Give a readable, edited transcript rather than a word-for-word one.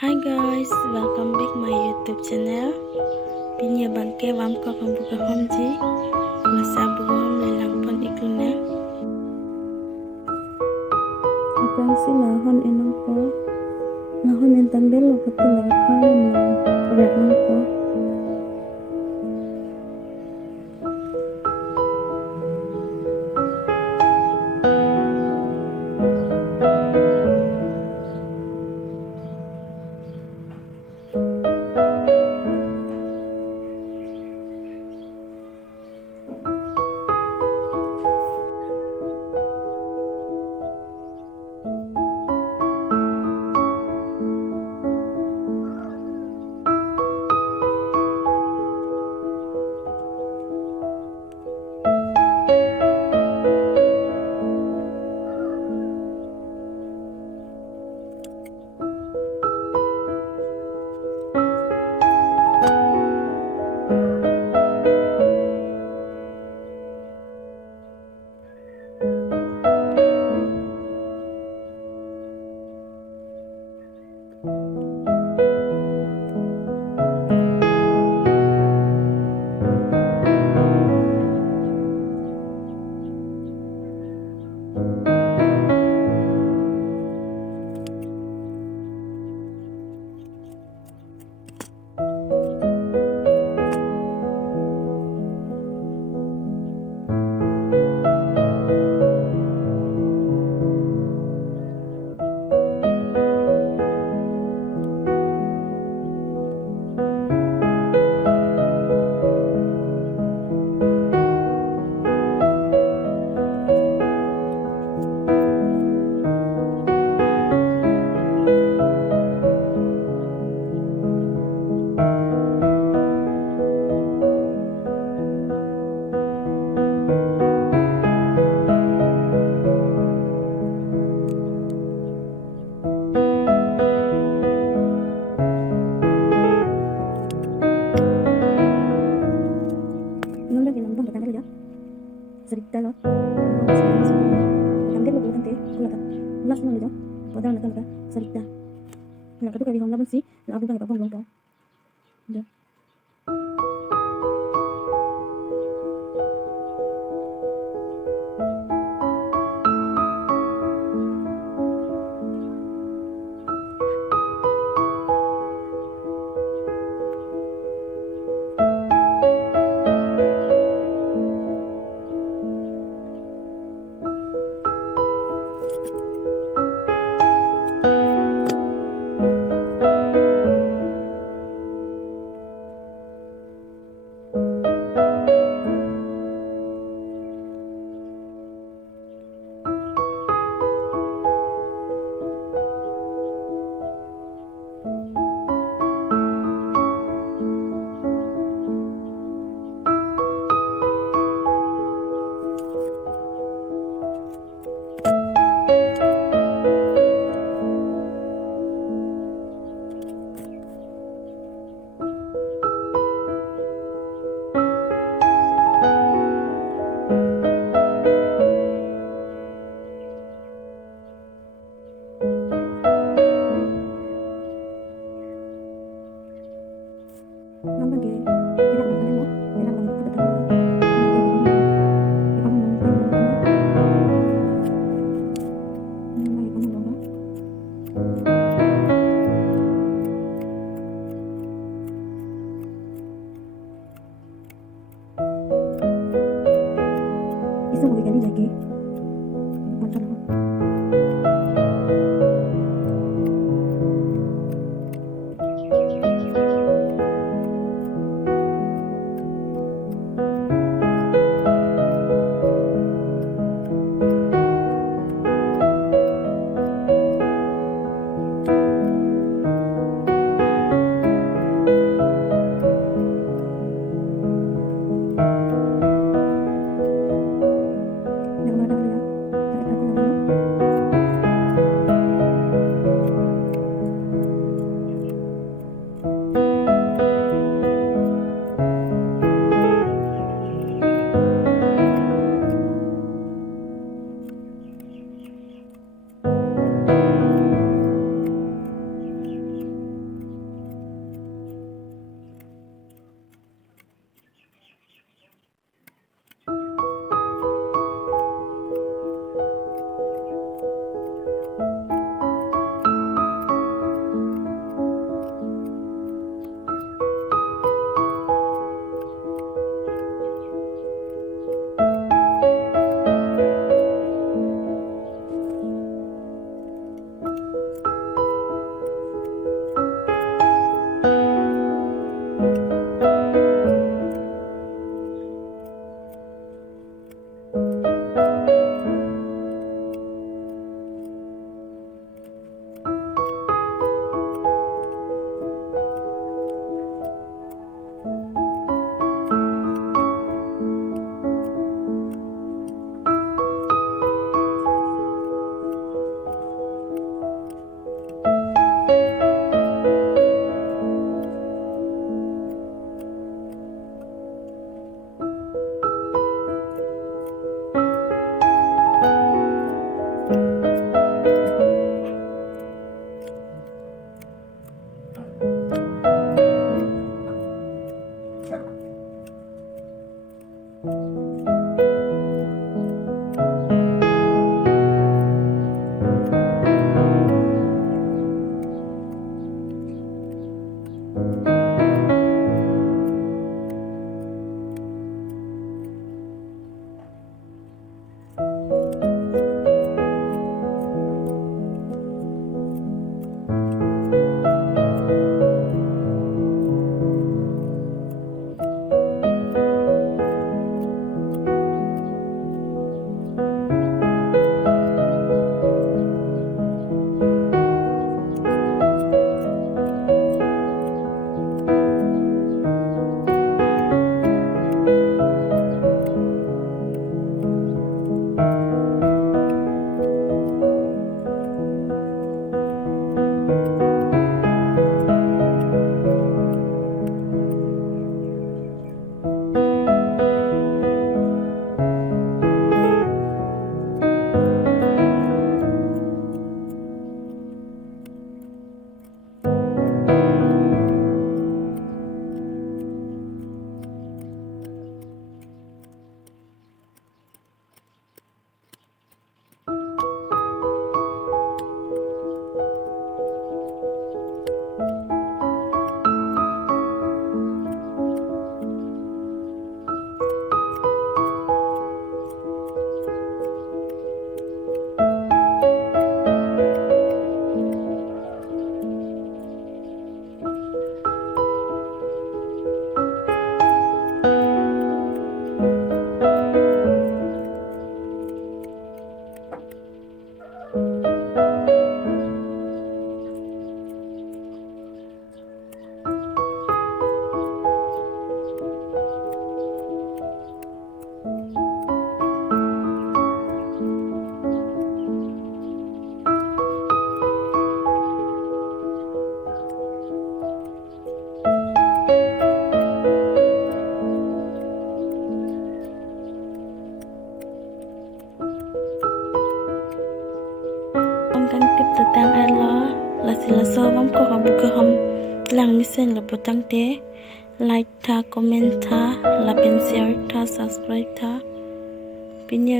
Hi guys, welcome back my YouTube channel. Pinya bangke Vam-kok ang buka homji. Masa buka hom lelang pon ikluna. Apang si nahon enong po. Nahon entang delo betul lagi payam na. Reak nang po. Nunda bilang bang bertanggal ya. Cerita lo. Tanggal lo bukan teh. Kulat. Ulas nang lo. Padahal nakal ka. Cerita. Nak tu kali hom laban si. Nak aku bang papong lompo. Ya. bang tip tatang alo la sila so Vam-kok abu kehom lang misen la butang te like tha comment tha la pen share tha subscribe tha pinya